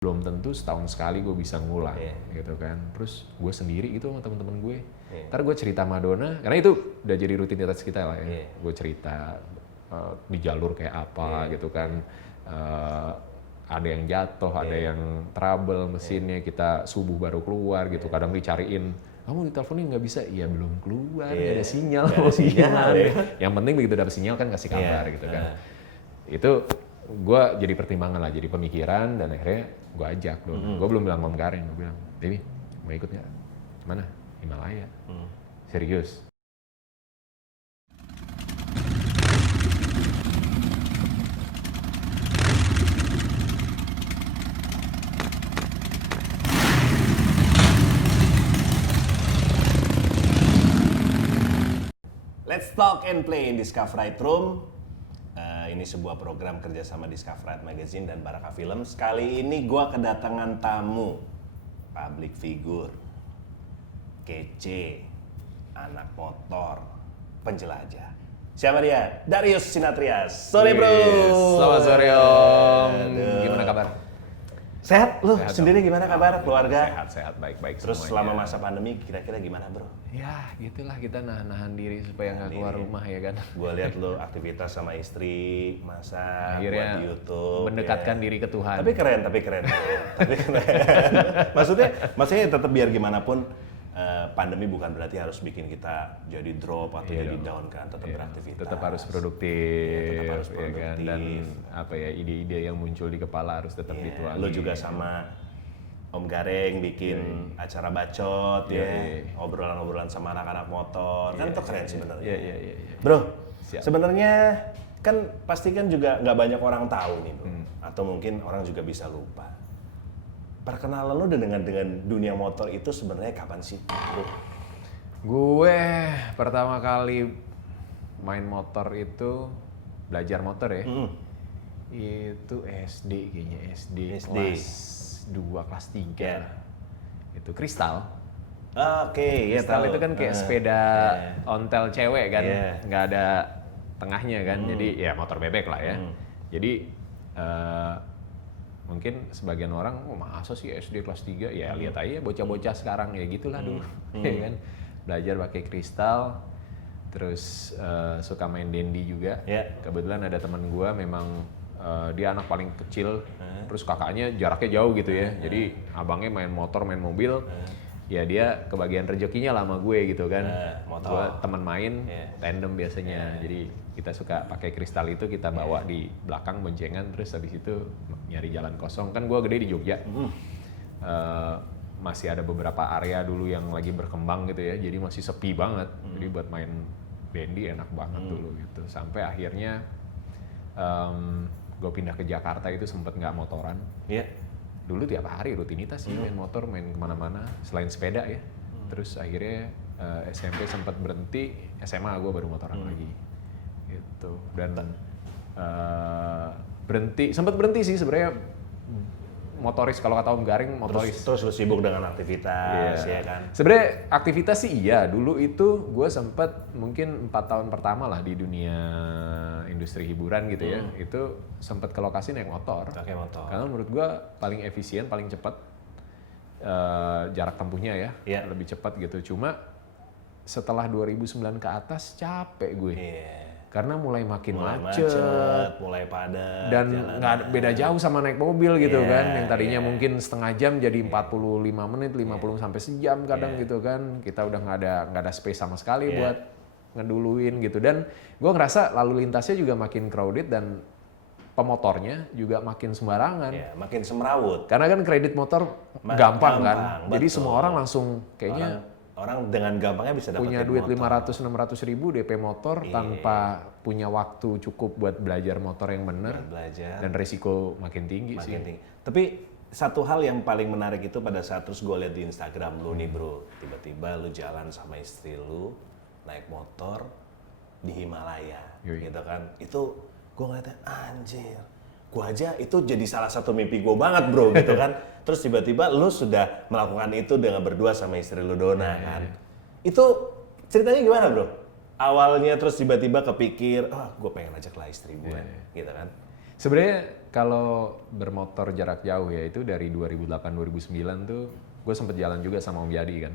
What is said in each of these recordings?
belum tentu setahun sekali gue bisa ngulang gitu kan. Terus gue sendiri gitu sama teman-teman gue. Ntar gue cerita Madonna, karena itu udah jadi rutinitas kita lah ya. Gue cerita di jalur kayak apa gitu kan. Ada yang jatuh, ada yang trouble mesinnya, kita subuh baru keluar gitu. Kadang dicariin, kamu diteleponin nggak bisa? Iya belum keluar, nggak ada sinyal. Yang penting begitu dapat sinyal kan kasih kabar gitu kan. Itu gue jadi pertimbangan lah, jadi pemikiran, dan akhirnya gue ajak Dona. Gue belum bilang Om Karin, gue bilang, Dewi mau ikut nggak? Mana? Himalaya. Serius. Let's talk and play in Discovery Room. Ini sebuah program kerjasama Discovery Magazine dan Baraka Films. Kali ini gue kedatangan tamu, public figure, kece, anak motor, penjelajah. Siapa dia? Darius Sinatrias. Sorry bro. Selamat sore Om. Gimana kabar? Sehat lu? Sehat, sendiri gimana kabar? Keluarga? Sehat, baik-baik Terus semuanya. selama masa pandemi kira-kira gimana bro? Ya gitulah, kita nahan diri supaya nggak keluar rumah ya kan. Gue lihat lu aktivitas sama istri, masak, Akhirnya buat YouTube. mendekatkan diri ke Tuhan. Tapi keren. Tapi keren. Maksudnya tetap biar gimana pun pandemi bukan berarti harus bikin kita jadi drop atau jadi down kan, tetap beraktivitas. Tetap harus produktif, tetap harus ya kan? Dan apa ya, ide-ide yang muncul di kepala harus tetap dituangin. Lo juga sama Om Gareng bikin acara bacot obrolan-obrolan sama anak-anak motor, kan itu keren sebenarnya. Iya. Bro, sebenarnya kan pasti kan juga nggak banyak orang tahu nih bro, atau mungkin orang juga bisa lupa. Perkenalan lo dengan dunia motor itu sebenarnya kapan sih, bro? Gue pertama kali main motor itu, belajar motor ya, itu SD kayaknya, SD. Kelas 2, kelas 3. Itu Kristal. Oke, Kristal itu kan kayak sepeda ontel cewek kan, nggak ada tengahnya kan, jadi ya motor bebek lah ya. Jadi mungkin sebagian orang, masa sih SD kelas 3? Ya lihat aja bocah-bocah sekarang ya gitulah dulu, ya kan. Belajar pakai Kristal, terus suka main Dendi juga. Kebetulan ada teman gua memang dia anak paling kecil, terus kakaknya jaraknya jauh gitu ya. Jadi abangnya main motor, main mobil, ya dia kebagian rezekinya lah sama gue gitu kan. Gue teman main, tandem biasanya. Jadi kita suka pakai Kristal itu, kita bawa di belakang boncengan, terus habis itu nyari jalan kosong. Kan gue gede di Jogja. Masih ada beberapa area dulu yang lagi berkembang gitu ya, jadi masih sepi banget. Jadi buat main Dendi enak banget dulu gitu. Sampai akhirnya gue pindah ke Jakarta itu sempet nggak motoran. Dulu tiap hari rutinitas sih main motor, main kemana-mana selain sepeda ya. Terus akhirnya SMP sempat berhenti, SMA gue baru motoran lagi gitu. Dan sempat berhenti sih sebenarnya, motoris kalau kata Om Garing, motoris. Terus lu sibuk dengan aktivitas ya kan? Sebenarnya aktivitas sih iya, dulu itu gue sempat mungkin 4 tahun pertama lah di dunia industri hiburan gitu ya, itu sempat ke lokasi naik motor. Pakai motor. Karena menurut gue paling efisien, paling cepat, jarak tempuhnya ya, lebih cepat gitu. Cuma setelah 2009 ke atas capek gue. Karena mulai makin macet, mulai padat, dan nggak beda jauh sama naik mobil gitu kan, yang tadinya mungkin setengah jam jadi 45 menit, 50 sampai sejam kadang gitu kan. Kita udah nggak ada space sama sekali buat ngeduluin gitu. Dan gue ngerasa lalu lintasnya juga makin crowded dan pemotornya juga makin sembarangan. Makin semrawut. Karena kan kredit motor gampang kan, jadi semua orang langsung kayaknya orang dengan gampangnya bisa dapetin punya duit 500-600 ribu DP motor tanpa punya waktu cukup buat belajar motor yang benar, dan resiko makin tinggi sih. Tapi satu hal yang paling menarik itu pada saat terus gue lihat di Instagram lu nih bro, tiba-tiba lu jalan sama istri lu naik motor di Himalaya gitu kan. Itu gue ngeliatnya anjir, gue aja itu jadi salah satu mimpi gue banget bro gitu kan. Terus tiba-tiba lu sudah melakukan itu dengan berdua sama istri lu Dona kan. Itu ceritanya gimana bro? Awalnya terus tiba-tiba kepikir, gue pengen ajak lah istri gue gitu kan. Sebenarnya kalau bermotor jarak jauh ya itu dari 2008-2009 tuh gue sempet jalan juga sama Om Yadi kan.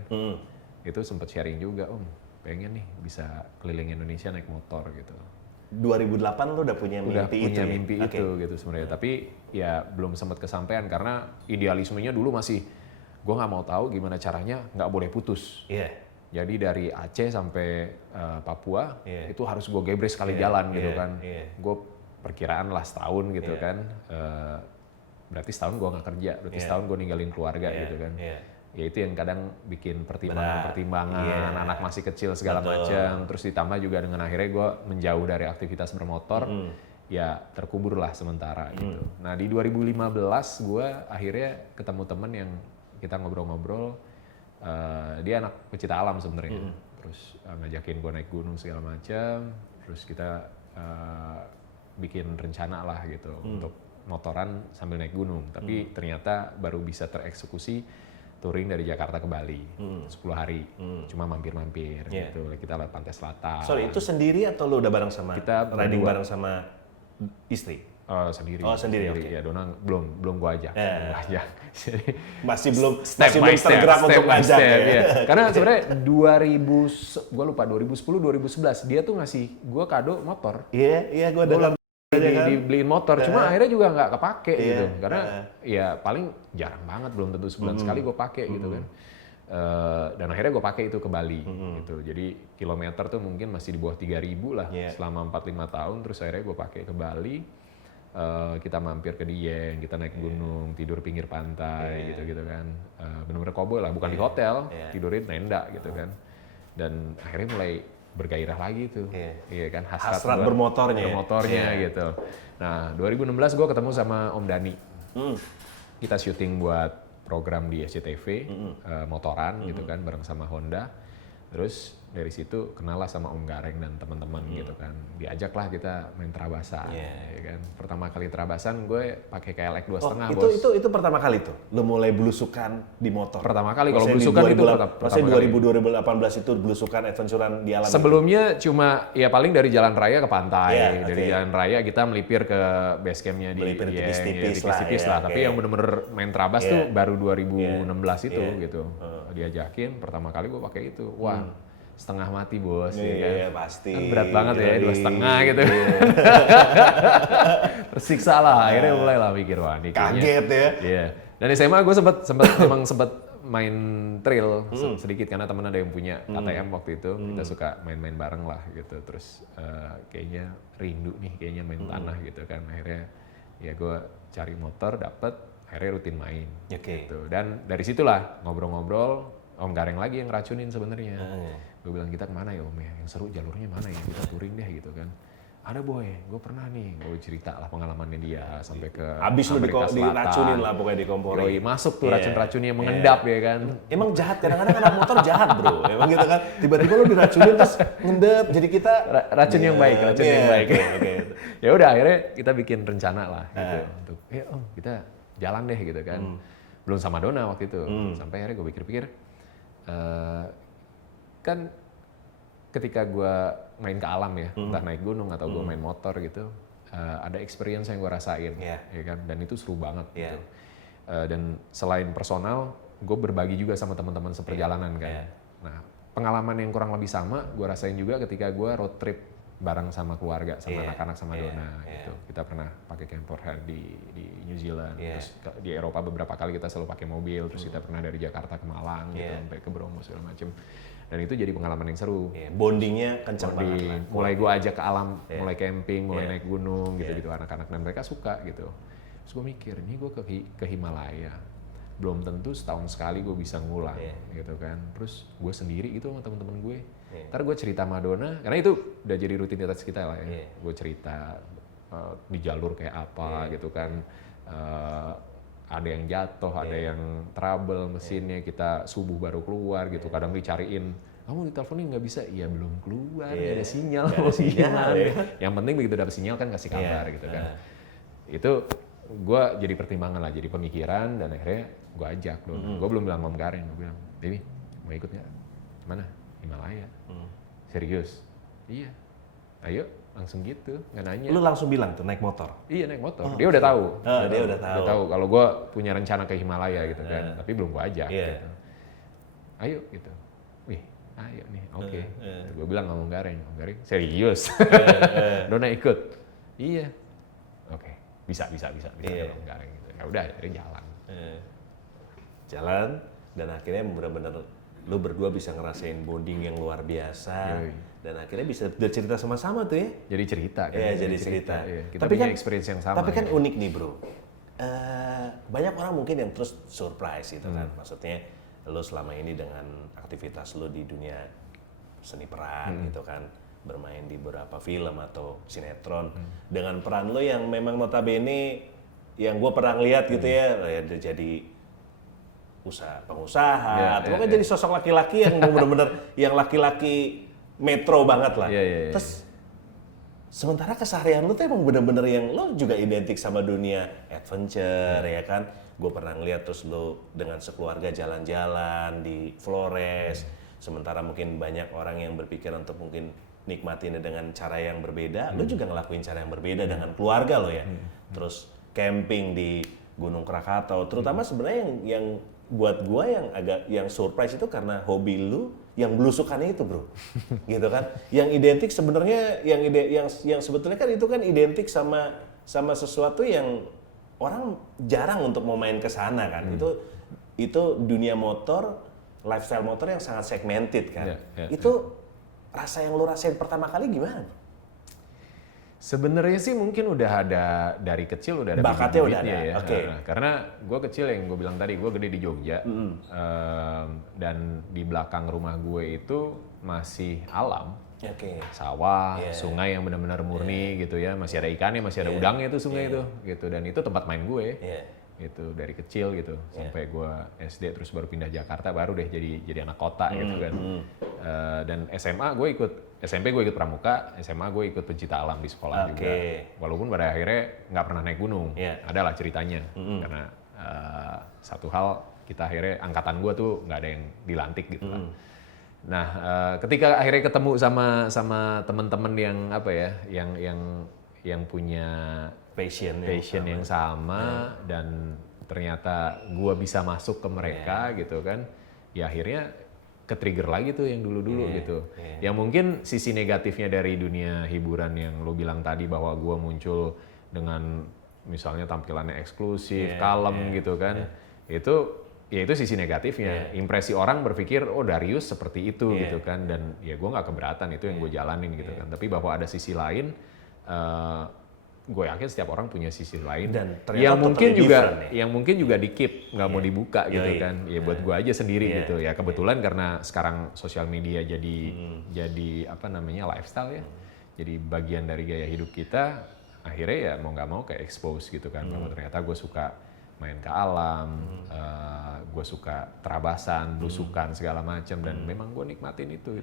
Itu sempet sharing juga, Om pengen nih bisa keliling Indonesia naik motor gitu. 2008 lo udah punya mimpi itu? Udah punya mimpi itu gitu sebenarnya. Tapi ya belum sempat kesampaian karena idealismenya dulu masih gue nggak mau tahu gimana caranya nggak boleh putus. Jadi dari Aceh sampai Papua itu harus gue gebres sekali jalan gitu kan. Gue perkiraan lah setahun gitu kan. Berarti setahun gue nggak kerja, berarti setahun gue ninggalin keluarga gitu kan. Ya itu yang kadang bikin pertimbangan, anak masih kecil segala macam. Terus ditambah juga dengan akhirnya gue menjauh dari aktivitas bermotor, ya terkubur lah sementara gitu. Nah di 2015 gue akhirnya ketemu temen yang kita ngobrol-ngobrol, dia anak pecinta alam sebenarnya. Terus ngajakin gue naik gunung segala macam, terus kita bikin rencana lah gitu untuk motoran sambil naik gunung. Tapi ternyata baru bisa tereksekusi touring dari Jakarta ke Bali 10 hari, cuma mampir-mampir gitu. Kita lewat pantai selatan. Sorry, itu sendiri atau lu udah bareng sama riding bareng sama istri? Sendiri. Oh sendiri. Oke. Ya Dona belum gua ajak. Masih belum tergerak untuk ngajak ya. Karena sebenarnya 2010 2011 dia tuh ngasih gua kado motor. Iya gua dengar. Dibeliin motor, cuma akhirnya juga nggak kepake gitu, karena ya paling jarang banget, belum tentu sebulan sekali gue pakai gitu kan. Dan akhirnya gue pakai itu ke Bali gitu, jadi kilometer tuh mungkin masih di bawah 3.000 lah selama 4-5 tahun, terus akhirnya gue pakai ke Bali, kita mampir ke Dieng, kita naik gunung, tidur pinggir pantai gitu-gitu kan, bener-bener koboi lah, bukan di hotel, tidurin tenda gitu kan, dan akhirnya mulai bergairah lagi tuh, iya kan, hasrat bermotornya gitu. Nah 2016 gue ketemu sama Om Dani, kita syuting buat program di SCTV, motoran gitu kan, bareng sama Honda. Terus dari situ kenal lah sama Om Gareng dan teman-teman gitu kan, diajaklah kita main terabasan, ya kan. Pertama kali terabasan gue pakai KLX 2.5 bos. Itu pertama kali tuh, lo mulai belusukan di motor. Pertama kali, kalau belusukan itu pertama 2018 itu belusukan adventurean di alam. Sebelumnya itu cuma ya paling dari jalan raya ke pantai, dari jalan raya kita melipir ke base campnya di tipis-tipis lah. Tapi yang bener-bener main terabas tuh baru 2016 itu gitu. Diajakin pertama kali gue pakai itu, wah setengah mati bos, ya kan? Pasti. Kan berat banget ya, 2,5 gitu. Tersiksa lah, akhirnya mulai lah mikir, wah ini kayaknya. Kaget ya? Iya. Dan SMA gue sempet main trail sedikit, karena temen ada yang punya KTM waktu itu, kita suka main-main bareng lah gitu. Terus kayaknya rindu nih, kayaknya main tanah gitu kan. Akhirnya ya gue cari motor, dapet, akhirnya rutin main. Gitu. Dan dari situlah ngobrol-ngobrol, Om Gareng lagi yang ngeracunin sebenarnya. Gue bilang, kita kemana ya Om ya? Yang seru jalurnya mana ya? Kita touring deh gitu kan. Ada boy, gue pernah nih, gue cerita lah pengalamannya dia sampai ke abis Amerika Selatan. diracunin lah pokoknya di kompor. Masuk tuh racun-racunnya mengendap ya kan. Emang jahat, kadang-kadang anak motor jahat bro. Emang gitu kan, tiba-tiba lo diracunin terus ngendap, jadi kita racun yang baik. Ya udah akhirnya kita bikin rencana lah gitu untuk, Om kita jalan deh gitu kan. Belum sama Dona waktu itu, sampai akhirnya gue pikir-pikir, kan ketika gue main ke alam ya, entah naik gunung atau gue main motor gitu, ada experience yang gue rasain, ya kan, dan itu seru banget gitu. Dan selain personal, gue berbagi juga sama teman-teman seperjalanan kan. Nah, pengalaman yang kurang lebih sama, gue rasain juga ketika gue road trip bareng sama keluarga, sama anak-anak, sama Dona gitu. Kita pernah pakai camper di New Zealand, terus di Eropa beberapa kali kita selalu pakai mobil, terus kita pernah dari Jakarta ke Malang gitu, sampai ke Bromo segala macem. Dan itu jadi pengalaman yang seru. Bondingnya kencang banget lah. Mulai gue ajak ke alam, mulai camping, mulai naik gunung gitu-gitu anak-anak, dan mereka suka gitu. Terus gue mikir, ini gue ke Himalaya, belum tentu setahun sekali gue bisa ngulang gitu kan. Terus gue sendiri gitu sama teman-teman gue. Ntar gue cerita sama Dona, karena itu udah jadi rutinitas kita lah ya. Gue cerita di jalur kayak apa gitu kan. Ada yang jatuh, ada yang trouble mesinnya, kita subuh baru keluar gitu. Kadang dicariin, kamu diteleponin nggak bisa? Iya belum keluar, nggak ada sinyal. Yang penting begitu dapet sinyal kan kasih kabar gitu kan. Itu gue jadi pertimbangan lah, jadi pemikiran, dan akhirnya gue ajak Dona. Gue belum bilang Om Gareng, gue bilang, Dewi mau ikut nggak? Mana? Himalaya. Serius? Iya. Ayo, langsung gitu, nggak nanya. Lu langsung bilang tuh naik motor? Iya naik motor, dia udah tahu. Dia udah tahu kalau gue punya rencana ke Himalaya gitu kan, tapi belum gue ajak gitu. Ayo gitu, wih ayo nih, oke. Gue bilang ngomong Gareng, serius, Dona ikut? Iya, oke, bisa ngomong Gareng gitu. Ya udah akhirnya jalan dan akhirnya benar-benar lu berdua bisa ngerasain bonding yang luar biasa. Dan akhirnya bisa bercerita sama-sama tuh ya. Jadi cerita kan. Iya, jadi cerita. Iya. Kita punya experience yang sama. Tapi kan unik nih bro. Banyak orang mungkin yang terus surprise gitu kan. Maksudnya lu selama ini dengan aktivitas lu di dunia seni peran gitu kan. Bermain di beberapa film atau sinetron. Dengan peran lu yang memang notabene yang gue pernah lihat gitu ya. Jadi pengusaha. Atau kan jadi sosok laki-laki yang benar-benar yang laki-laki metro banget lah. Terus sementara keseharian lu tuh emang bener-bener yang lu juga identik sama dunia adventure ya kan. Gue pernah ngeliat terus lu dengan sekeluarga jalan-jalan di Flores. Sementara mungkin banyak orang yang berpikir untuk mungkin nikmatinnya dengan cara yang berbeda. Lu juga ngelakuin cara yang berbeda dengan keluarga lo ya. Terus camping di Gunung Krakatau. Terutama sebenarnya yang buat gue yang surprise itu karena hobi lu yang belusukannya itu bro, gitu kan? Yang identik sebenarnya yang sebetulnya kan itu kan identik sama sesuatu yang orang jarang untuk mau main ke sana kan? Itu dunia motor, lifestyle motor yang sangat segmented kan? Itu rasa yang lu rasain pertama kali gimana? Sebenarnya sih mungkin udah ada dari kecil udah ada bakatnya udah ada ya. Karena gue kecil yang gue bilang tadi gue gede di Jogja dan di belakang rumah gue itu masih alam, sawah, sungai yang benar-benar murni gitu ya, masih ada ikannya, masih ada udangnya tuh sungai itu gitu, dan itu tempat main gue gitu dari kecil gitu sampai gue SD terus baru pindah Jakarta baru deh jadi anak kota gitu kan. Dan SMP gue ikut pramuka, SMA gue ikut pencipta alam di sekolah juga. Walaupun pada akhirnya nggak pernah naik gunung, adalah ceritanya karena satu hal kita akhirnya angkatan gue tuh nggak ada yang dilantik gitu lah. Nah, ketika akhirnya ketemu sama teman-teman yang apa ya, yang punya passion yang sama dan ternyata gue bisa masuk ke mereka gitu kan, ya akhirnya ke-trigger lagi tuh yang dulu-dulu gitu. Yang mungkin sisi negatifnya dari dunia hiburan yang lo bilang tadi bahwa gue muncul dengan misalnya tampilannya eksklusif, kalem gitu kan, itu sisi negatifnya. Impresi orang berpikir oh Darius seperti itu gitu kan, dan ya gue nggak keberatan, itu yang gue jalanin gitu kan. Tapi bahwa ada sisi lain, gue yakin setiap orang punya sisi lain dan yang mungkin juga di-keep nggak mau dibuka gitu kan. Ya buat gue aja sendiri gitu ya. Kebetulan karena sekarang sosial media jadi apa namanya lifestyle ya. Jadi bagian dari gaya hidup kita, akhirnya ya mau nggak mau kayak expose gitu kan. Bahwa ternyata gue suka main ke alam, gue suka terabasan, belusukan segala macam, dan memang gue nikmatin itu.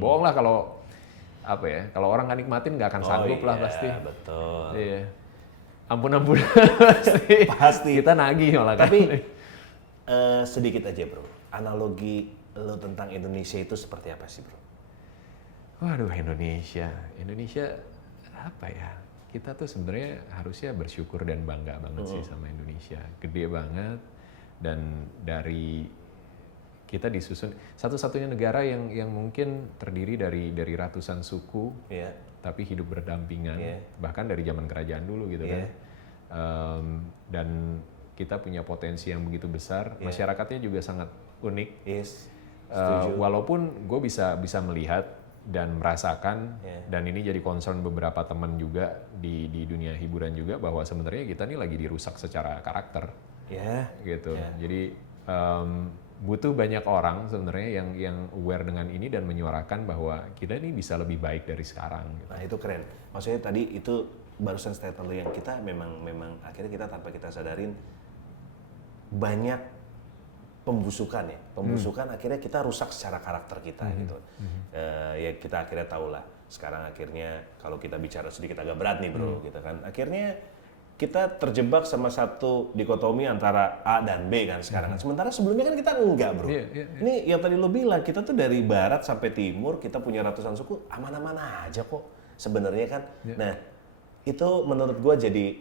Bohong lah kalau apa ya, kalau orang nggak nikmatin nggak akan sanggup lah pasti. Betul. Iya. Ampun pasti. Kita nagih malah kan. Tapi sedikit aja bro, analogi lo tentang Indonesia itu seperti apa sih bro? Waduh, Indonesia apa ya? Kita tuh sebenarnya harusnya bersyukur dan bangga banget sih sama Indonesia. Gede banget, dan dari kita disusun satu-satunya negara yang mungkin terdiri dari ratusan suku, tapi hidup berdampingan, bahkan dari zaman kerajaan dulu gitu kan. Dan kita punya potensi yang begitu besar, masyarakatnya juga sangat unik. Walaupun gue bisa melihat dan merasakan, dan ini jadi concern beberapa teman juga di dunia hiburan juga, bahwa sebenarnya kita ini lagi dirusak secara karakter, gitu. Jadi butuh banyak orang sebenarnya yang aware dengan ini dan menyuarakan bahwa kita ini bisa lebih baik dari sekarang. Gitu. Nah itu keren. Maksudnya tadi itu barusan statement lo yang kita memang akhirnya kita tanpa kita sadarin banyak pembusukan ya. Pembusukan akhirnya kita rusak secara karakter kita gitu. Ya kita akhirnya tahu lah. Sekarang akhirnya kalau kita bicara sedikit agak berat nih bro gitu kan. Akhirnya kita terjebak sama satu dikotomi antara A dan B kan sekarang. Sementara sebelumnya kan kita enggak bro. Ini yang tadi lo bilang, kita tuh dari barat sampai timur, kita punya ratusan suku, aman-aman aja kok. sebenarnya kan. Nah, itu menurut gue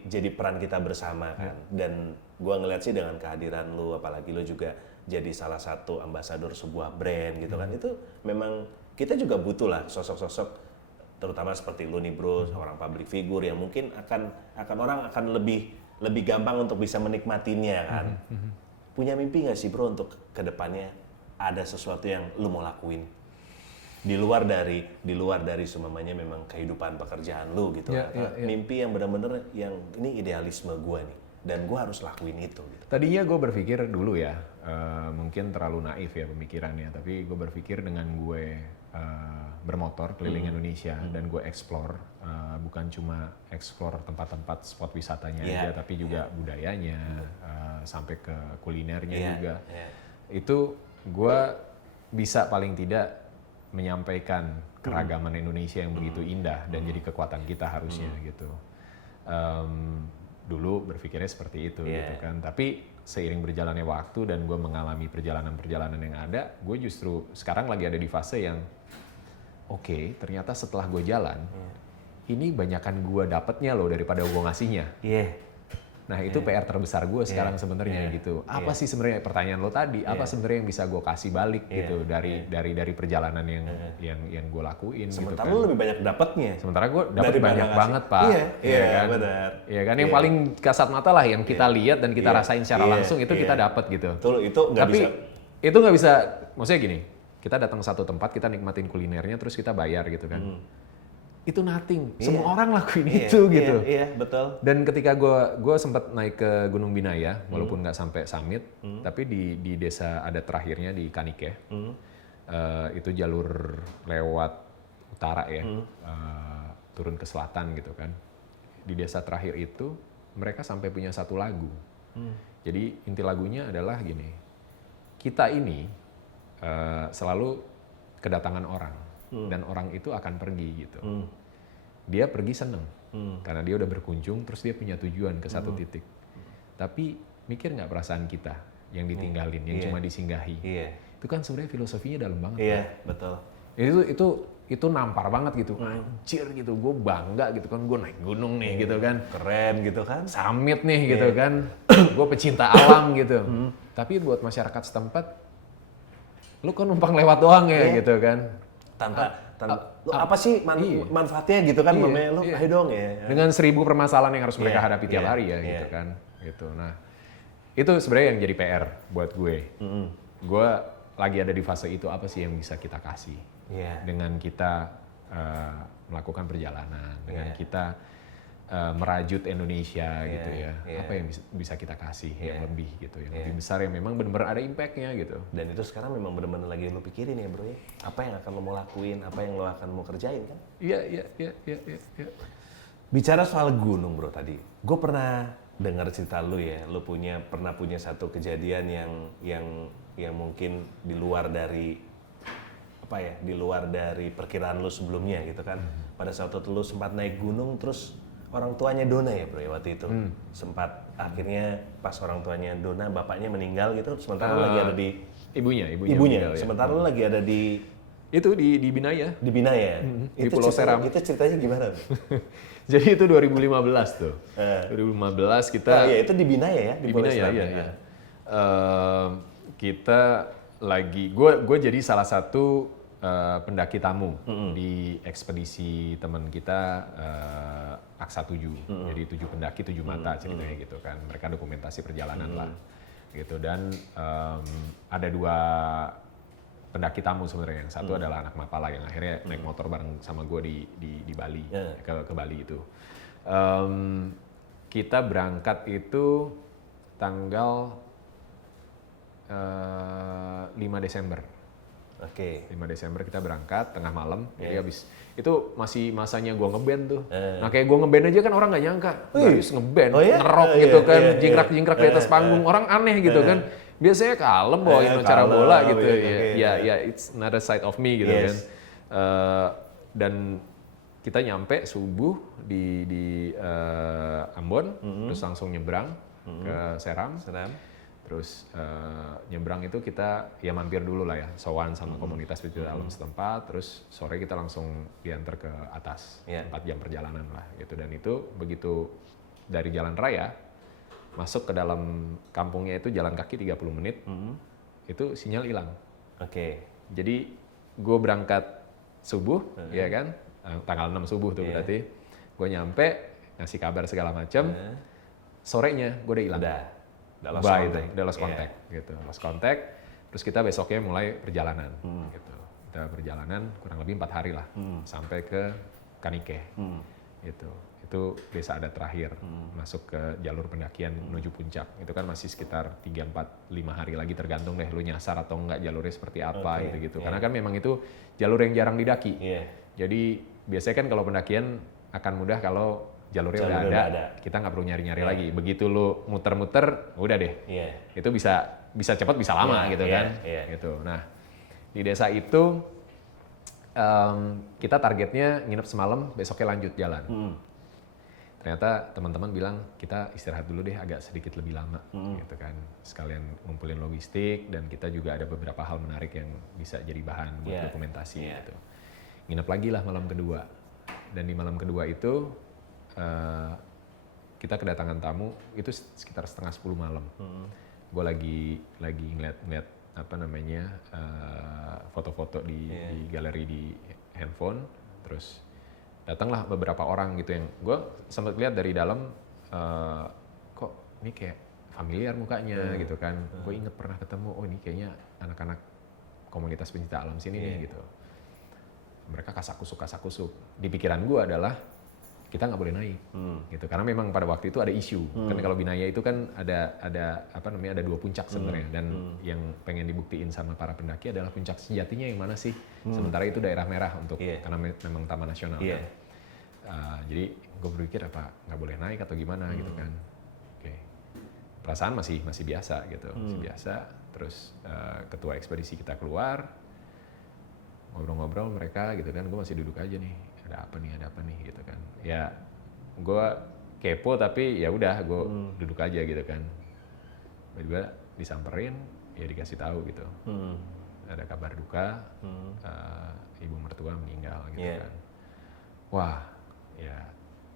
jadi peran kita bersama kan. Dan gue ngeliat sih dengan kehadiran lu, apalagi lu juga jadi salah satu ambasador sebuah brand gitu kan. Itu memang kita juga butuh lah sosok-sosok, terutama seperti lu nih bro, seorang public figure yang mungkin akan orang akan lebih gampang untuk bisa menikmatinya kan. Punya mimpi nggak sih bro untuk kedepannya ada sesuatu yang lu mau lakuin di luar dari semuanya memang kehidupan pekerjaan lu gitu. Mimpi yang benar-benar yang ini idealisme gua nih dan gua harus lakuin itu gitu. Tadinya gue berpikir dulu ya, mungkin terlalu naif ya pemikirannya, tapi gue berpikir dengan gue bermotor keliling Indonesia dan gue explore, bukan cuma explore tempat-tempat spot wisatanya aja, tapi juga budayanya, sampai ke kulinernya juga. Itu gue bisa paling tidak menyampaikan keragaman Indonesia yang begitu indah dan jadi kekuatan kita harusnya gitu. Dulu berpikirnya seperti itu gitu kan, tapi seiring berjalannya waktu dan gue mengalami perjalanan-perjalanan yang ada, gue justru sekarang lagi ada di fase yang oke, ternyata setelah gue jalan, ini banyakan gue dapetnya loh daripada gue ngasihnya. Nah itu PR terbesar gue sekarang sebenarnya gitu. Apa sih sebenarnya pertanyaan lo tadi? Apa sebenarnya yang bisa gue kasih balik gitu dari perjalanan yang gue lakuin? Sementara gitu kan. lo lebih banyak dapatnya. Sementara gue dapat banyak banget pak. Iya kan? Benar. Iya kan yang paling kasat mata lah yang kita lihat dan kita rasain secara langsung itu kita dapat gitu. Betul, itu nggak bisa. Tapi itu nggak bisa. Maksudnya gini, kita datang ke satu tempat kita nikmatin kulinernya terus kita bayar gitu kan. Itu nothing. Semua orang lakuin itu gitu. Iya, betul. Dan ketika gue sempat naik ke Gunung Binaya, walaupun nggak sampai summit, tapi di desa adat terakhirnya di Kanike, itu jalur lewat utara ya, turun ke selatan gitu kan. Di desa terakhir itu mereka sampai punya satu lagu. Jadi inti lagunya adalah gini, kita ini selalu kedatangan orang. Dan orang itu akan pergi gitu. Dia pergi seneng karena dia udah berkunjung, terus dia punya tujuan ke satu titik. Tapi mikir nggak perasaan kita yang ditinggalin, yang cuma disinggahi. Itu kan sebenarnya filosofinya dalam banget. Iya, betul. Itu nampar banget gitu. Anjir gitu, gue bangga gitu kan, gue naik gunung nih gitu kan. Keren gitu kan. Summit nih gitu kan. Gue pecinta alam gitu. Tapi buat masyarakat setempat, lu kan numpang lewat doang ya gitu kan. Tanpa apa sih manfaatnya gitu kan, lu ayo dong ya. Dengan 1000 permasalahan yang harus mereka hadapi tiap hari ya gitu kan. Gitu. Nah, itu sebenarnya yang jadi PR buat gue. Gue lagi ada di fase itu, apa sih yang bisa kita kasih dengan kita melakukan perjalanan, dengan kita merajut Indonesia gitu ya. Apa yang bisa kita kasih yang lebih gitu, yang lebih besar, yang memang benar-benar ada impact-nya gitu. Dan itu sekarang memang benar-benar lagi lo pikirin ya bro ya. Apa yang akan lo mau lakuin, apa yang lo akan mau kerjain kan? Iya. Bicara soal gunung bro tadi, gue pernah dengar cerita lo ya, lo pernah punya satu kejadian yang mungkin di luar dari di luar dari perkiraan lo sebelumnya gitu kan. Pada saat itu lo sempat naik gunung, terus orang tuanya Dona ya bro ya waktu itu. Sempat akhirnya pas orang tuanya Dona, bapaknya meninggal gitu, sementara lo lagi ada di ibunya meninggal, sementara lo lagi ada di itu di Binaya. Di Binaya. Di Pulau Seram. Itu ceritanya gimana? Jadi itu 2015 tuh. 2015 kita itu di Binaya ya, di Pulau Seram. Iya. Kita lagi gue jadi salah satu pendaki tamu di ekspedisi teman kita Aksa 7. Jadi 7 pendaki 7 mata ceritanya gitu kan. Mereka dokumentasi perjalanan lah gitu. Dan ada 2 pendaki tamu sebenarnya. Yang satu adalah anak Mapala yang akhirnya naik motor bareng sama gue di Bali, ke Bali itu. Kita berangkat itu tanggal 5 Desember. 5 Desember kita berangkat tengah malam. Jadi habis itu masih masanya gue ngeband tuh. Nah kayak gue ngeband aja kan orang nggak nyangka. Harus ngeband, ngerok gitu kan, jingkrak-jingkrak di atas panggung. Orang aneh gitu kan. Biasanya kalem bawain acara bola gitu. Ya, it's another side of me gitu kan. Dan kita nyampe subuh di Ambon, terus langsung nyebrang ke Seram. Terus nyebrang itu kita ya mampir dulu lah ya, sowan sama komunitas pecinta alam setempat, terus sore kita langsung diantar ke atas, 4 jam perjalanan lah gitu. Dan itu begitu dari jalan raya, masuk ke dalam kampungnya itu jalan kaki 30 menit, itu sinyal hilang. Jadi gue berangkat subuh, ya kan, tanggal 6 subuh tuh berarti, gue nyampe, ngasih kabar segala macam, sorenya gue udah hilang. Udah lost contact gitu. Lost contact, terus kita besoknya mulai perjalanan gitu. Kita perjalanan kurang lebih 4 hari lah sampai ke Kanike gitu. Itu desa adat terakhir masuk ke jalur pendakian menuju puncak. Itu kan masih sekitar 3, 4, 5 hari lagi tergantung deh lu nyasar atau enggak jalurnya seperti apa gitu. Karena kan memang itu jalur yang jarang didaki. Jadi biasanya kan kalau pendakian akan mudah kalau jalurnya udah ada, kita nggak perlu nyari-nyari lagi. Begitu lu muter-muter, udah deh. Itu bisa cepat, bisa lama gitu kan. Gitu. Nah, di desa itu kita targetnya nginep semalam, besoknya lanjut jalan. Ternyata teman-teman bilang kita istirahat dulu deh agak sedikit lebih lama, gitu kan. Sekalian ngumpulin logistik dan kita juga ada beberapa hal menarik yang bisa jadi bahan buat dokumentasi gitu. Nginep lagi lah malam kedua. Dan di malam kedua itu kita kedatangan tamu itu sekitar 9:30 malam. Gue lagi ngeliat apa namanya foto-foto di galeri di handphone, terus datanglah beberapa orang gitu yang gue sempat lihat dari dalam, kok ini kayak familiar mukanya gitu kan. Gue inget pernah ketemu, oh ini kayaknya anak-anak komunitas pencinta alam sini nih gitu. Mereka kasak-kusuk. Di pikiran gue adalah kita nggak boleh naik gitu, karena memang pada waktu itu ada isu kan kalau Binaya itu kan ada apa namanya, ada 2 puncak sebenarnya, dan yang pengen dibuktiin sama para pendaki adalah puncak sejatinya yang mana sih, sementara itu daerah merah untuk karena memang taman nasional kan. Jadi gue berpikir apa nggak boleh naik atau gimana gitu kan. Perasaan masih biasa gitu, masih biasa. Terus ketua ekspedisi kita keluar ngobrol-ngobrol mereka gitu kan, gue masih duduk aja nih. Ada apa nih gitu kan. Ya gue kepo tapi ya udah gue duduk aja gitu kan. Tiba-tiba disamperin, ya dikasih tahu gitu. Ada kabar duka, ibu mertua meninggal gitu kan. Wah, ya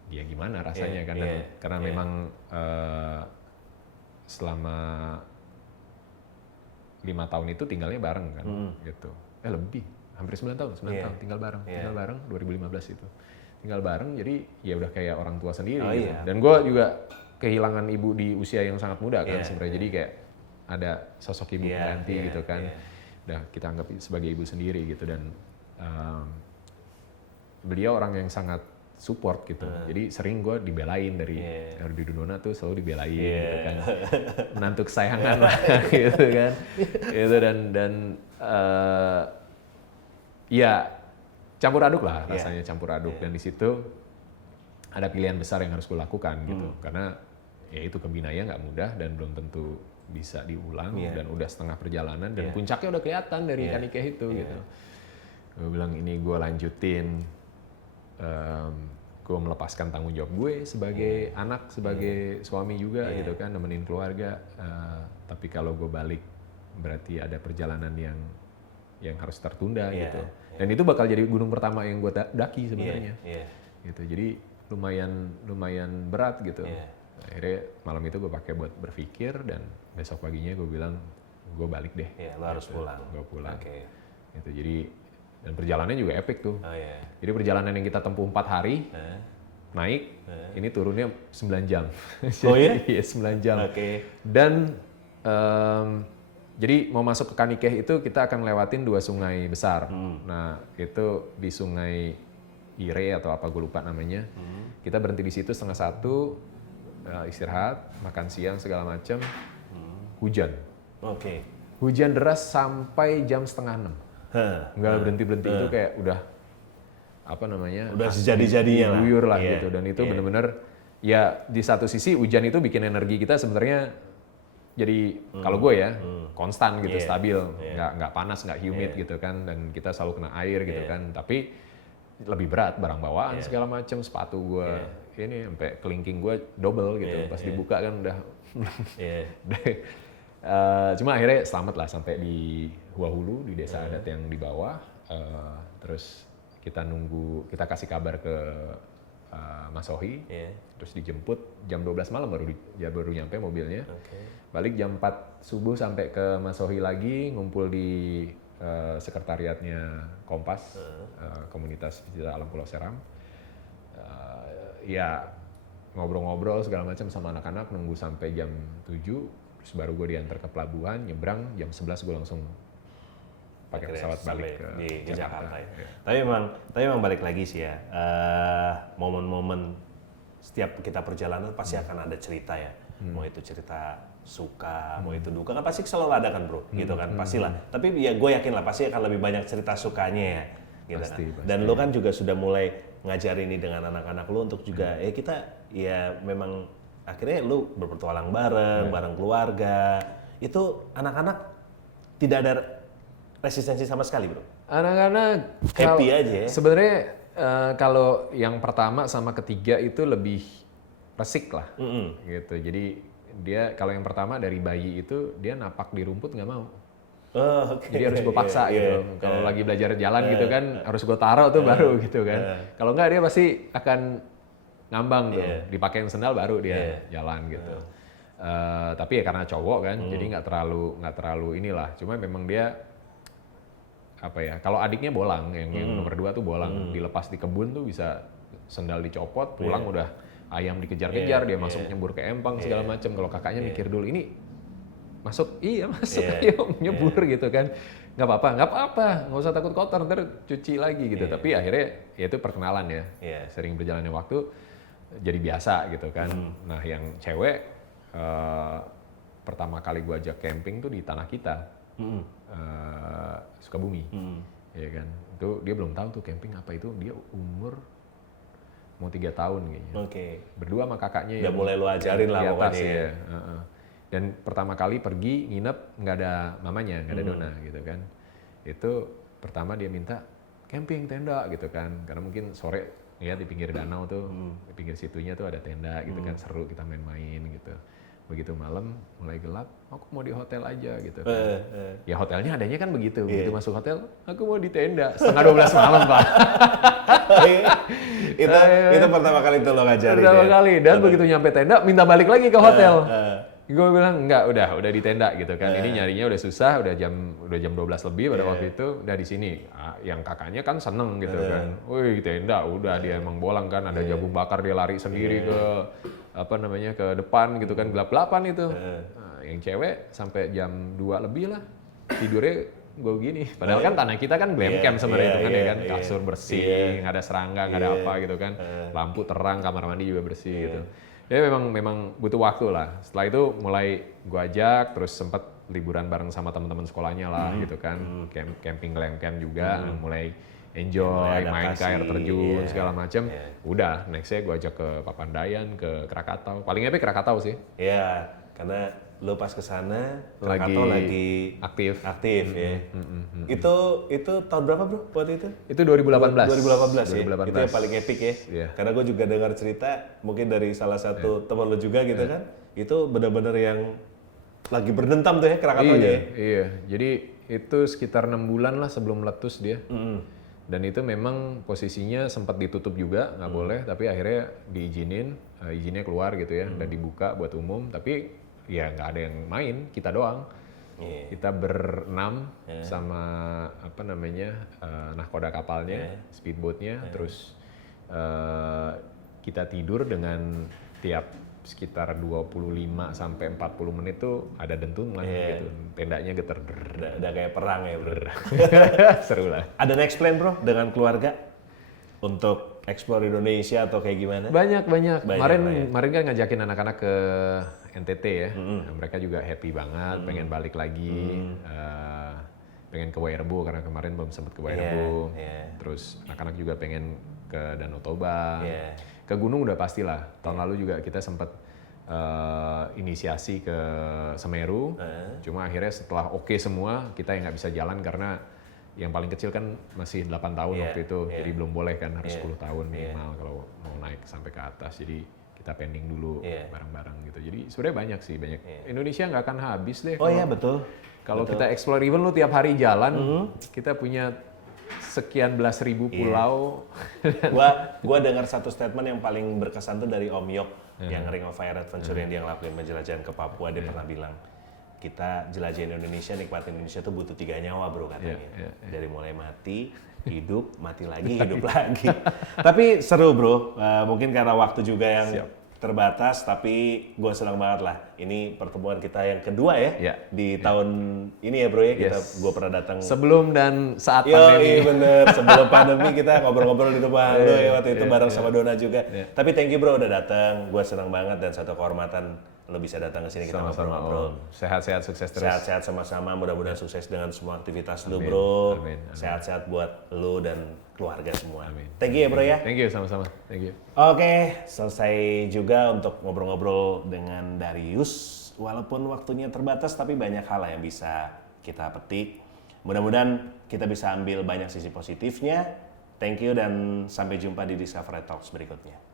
dia gimana rasanya kan. Karena memang selama 5 tahun itu tinggalnya bareng kan gitu. Lebih. Hampir 9 tahun tinggal bareng 2015 itu tinggal bareng, jadi ya udah kayak orang tua sendiri gitu. Dan gue juga kehilangan ibu di usia yang sangat muda kan sebenarnya, jadi kayak ada sosok ibu pengganti gitu kan. Udah kita anggap sebagai ibu sendiri gitu, dan beliau orang yang sangat support gitu. Jadi sering gue dibelain dari Donona tuh, selalu dibelain gitu kan. Menantu kesayangan lah gitu kan. Gitu dan ya campur aduk lah rasanya, campur aduk. Dan di situ ada pilihan besar yang harus gue lakukan gitu, karena ya itu ke Binaya nggak mudah dan belum tentu bisa diulang, dan udah setengah perjalanan dan puncaknya udah kelihatan dari Kanike itu gitu. Gue bilang ini gue lanjutin, gue melepaskan tanggung jawab gue sebagai anak, sebagai suami juga gitu kan, nemenin keluarga. Tapi kalau gue balik berarti ada perjalanan yang harus tertunda gitu. Dan itu bakal jadi gunung pertama yang gue daki sebenarnya. Gitu. Jadi lumayan berat gitu. Akhirnya malam itu gue pakai buat berpikir, dan besok paginya gue bilang gue balik deh. Lo harus pulang. Gue pulang. Gitu. Jadi dan perjalanannya juga epic tuh. Jadi perjalanan yang kita tempuh 4 hari naik, ini turunnya 9 jam. Oh iya? Iya 9 jam. Dan jadi mau masuk ke Kanike itu kita akan lewatin 2 sungai besar. Nah itu di sungai Ire atau apa gue lupa namanya. Kita berhenti di situ 12:30, istirahat, makan siang segala macam. Hujan. Hujan deras sampai jam 5:30. Nggak berhenti itu kayak udah apa namanya? Udah sejadi-jadinya lah. Guyur lah gitu. Dan itu benar-benar ya di satu sisi hujan itu bikin energi kita sebenarnya jadi kalau gue ya konstan gitu, stabil, nggak panas, nggak humid gitu kan, dan kita selalu kena air gitu kan. Tapi lebih berat barang bawaan segala macam, sepatu gue ini sampai kelingking gue double gitu, pas dibuka kan udah Cuma akhirnya selamat lah sampai di Huahulu, di desa adat yang di bawah. Terus kita kasih kabar ke Mas Sohi, terus dijemput jam 12 malam baru nyampe mobilnya. Balik jam 4 subuh sampai ke Mas Sohi lagi, ngumpul di sekretariatnya Kompas, komunitas Pecinta Alam Pulau Seram. Ya ngobrol-ngobrol segala macam sama anak-anak, nunggu sampai jam 7, terus baru gue diantar ke pelabuhan, nyebrang, jam 11 gue langsung pakai pesawat balik ke Jakarta. Ya. Tapi memang balik lagi sih ya, momen-momen setiap kita perjalanan pasti akan ada cerita ya. Mau itu cerita suka, mau itu duka, kan pasti selalu ada kan bro, gitu kan, pastilah. Tapi ya gue yakin lah pasti akan lebih banyak cerita sukanya ya. Gitu pasti, kan. pasti. Dan lo kan juga sudah mulai ngajarin ini dengan anak-anak lo untuk juga, kita ya memang akhirnya lo berpetualang bareng keluarga. Itu anak-anak tidak ada resistensi sama sekali bro? Anak-anak happy aja ya? Sebenarnya kalau yang pertama sama ketiga itu lebih resik lah, gitu. Jadi dia kalau yang pertama dari bayi itu dia napak di rumput nggak mau. Jadi harus gue paksa gitu. Kalau lagi belajar jalan gitu kan harus gue taruh tuh baru gitu kan. Kalau nggak dia pasti akan ngambang tuh. Dipakein sendal baru dia jalan gitu. Tapi ya karena cowok kan, jadi nggak terlalu inilah. Cuma memang dia apa ya? Kalau adiknya bolang, yang nomor 2 tuh bolang, dilepas di kebun tuh bisa sendal dicopot, pulang udah ayam dikejar-kejar, dia masuk nyebur ke empang segala macam. Kalau kakaknya mikir dulu ini masuk, ayo nyebur gitu kan, nggak apa-apa, nggak usah takut kotor, ntar cuci lagi gitu. Tapi akhirnya ya itu perkenalan ya, sering berjalannya waktu jadi biasa gitu kan. Nah yang cewek pertama kali gue ajak camping tuh di tanah kita, Sukabumi, ya kan. Itu dia belum tahu tuh camping apa itu, dia umur mau 3 tahun kayaknya. Berdua sama kakaknya udah mulai lu ajarin lah pokoknya ya. Dan pertama kali pergi nginep nggak ada mamanya, nggak ada Dona gitu kan. Itu pertama dia minta camping tenda gitu kan, karena mungkin sore ya di pinggir danau tuh, di pinggir situnya tuh ada tenda gitu kan, seru kita main-main gitu. Begitu malam mulai gelap, aku mau di hotel aja gitu kan. Ya hotelnya adanya kan begitu, begitu masuk hotel, aku mau di tenda, setengah 12 malam Pak. itu pertama kali tuh lo ngajarin. Pertama kali, dan begitu nyampe tenda minta balik lagi ke hotel. Gue bilang enggak, udah di tenda gitu kan. Ini nyarinya udah susah, udah jam 12 lebih pada waktu itu, udah di sini. Yang kakaknya kan seneng gitu kan. Wih, tenda, udah dia emang bolang kan, ada jagung bakar, dia lari sendiri ke ke depan gitu kan, gelap-gelapan itu. Nah, yang cewek sampai jam 2 lebih lah tidurnya gue gini. Padahal kan tanah kita kan glam camp sebenarnya itu kan ya kan, kasur bersih, nggak ada serangga, nggak ada apa gitu kan. Lampu terang, kamar mandi juga bersih gitu. Ya memang butuh waktu lah. Setelah itu mulai gue ajak, terus sempet liburan bareng sama teman-teman sekolahnya lah gitu kan, camping glam camp juga, mulai enjoy, main ke air terjun segala macem. Udah, nextnya gue ajak ke Papandayan, ke Krakatau. Paling epic Krakatau sih. Iya, karena lo pas kesana Krakatau lagi aktif ya. Itu tahun berapa bro waktu itu? Itu 2018. 2018 ya. Itu yang paling epic ya. Karena gue juga dengar cerita mungkin dari salah satu teman lo juga gitu kan. Itu benar-benar yang lagi berdentam tuh ya Krakataunya ya. Iya. Jadi itu sekitar 6 bulan lah sebelum meletus dia. Dan itu memang posisinya sempat ditutup juga, nggak boleh. Tapi akhirnya diizinin, izinnya keluar gitu ya, dan dibuka buat umum. Tapi ya nggak ada yang main, kita doang. Kita berenam sama nahkoda kapalnya, speedboatnya, terus kita tidur dengan tiap sekitar 25 sampai 40 menit tuh ada dentuman gitu. Tendanya geter. Udah kayak perang ya bro. Seru lah. Ada next plan bro dengan keluarga untuk explore Indonesia atau kayak gimana? Banyak. Kemarin kan ngajakin anak-anak ke NTT ya. Nah, mereka juga happy banget, pengen balik lagi, pengen ke Wairebo karena kemarin belum sempat ke Wairebo. Terus anak-anak juga pengen ke Danau Toba. Ke gunung udah pastilah. Tahun lalu juga kita sempat inisiasi ke Semeru. Cuma akhirnya setelah oke semua, kita yang nggak bisa jalan karena yang paling kecil kan masih 8 tahun waktu itu. Jadi belum boleh kan, harus 10 tahun minimal kalau mau naik sampai ke atas. Jadi kita kita pending dulu bareng-bareng gitu. Jadi sebenarnya banyak sih, banyak. Indonesia nggak akan habis deh. Oh iya betul. Kalau kita explore, even lu tiap hari jalan, kita punya sekian belas ribu pulau. Gua dengar satu statement yang paling berkesan tuh dari Om Yok yang Ring of Fire Adventure yang dia ngelakuin penjelajahan ke Papua. Dia pernah bilang, kita jelajahin Indonesia, nikmatin Indonesia tuh butuh 3 nyawa bro katanya. Dari mulai mati, hidup, mati lagi, hidup lagi. Tapi seru bro, mungkin karena waktu juga yang terbatas, tapi gue senang banget lah. Ini pertemuan kita yang kedua di tahun ini ya bro ya. Gue pernah datang sebelum dan saat pandemi. Iya bener, sebelum pandemi kita ngobrol-ngobrol di rumah lo ya waktu itu bareng sama Dona juga. Tapi thank you bro udah datang, gue senang banget dan satu kehormatan lo bisa datang ke sini kita ngobrol-ngobrol. Sehat-sehat, sukses terus. Sehat-sehat sama-sama, mudah-mudahan sukses dengan semua aktivitas lo bro. Sehat-sehat buat lo dan keluarga semua. Thank you ya bro ya. Thank you, sama-sama. Thank you. Oke, selesai juga untuk ngobrol-ngobrol dengan Darius. Walaupun waktunya terbatas, tapi banyak hal yang bisa kita petik. Mudah-mudahan kita bisa ambil banyak sisi positifnya. Thank you dan sampai jumpa di Discovery Talks berikutnya.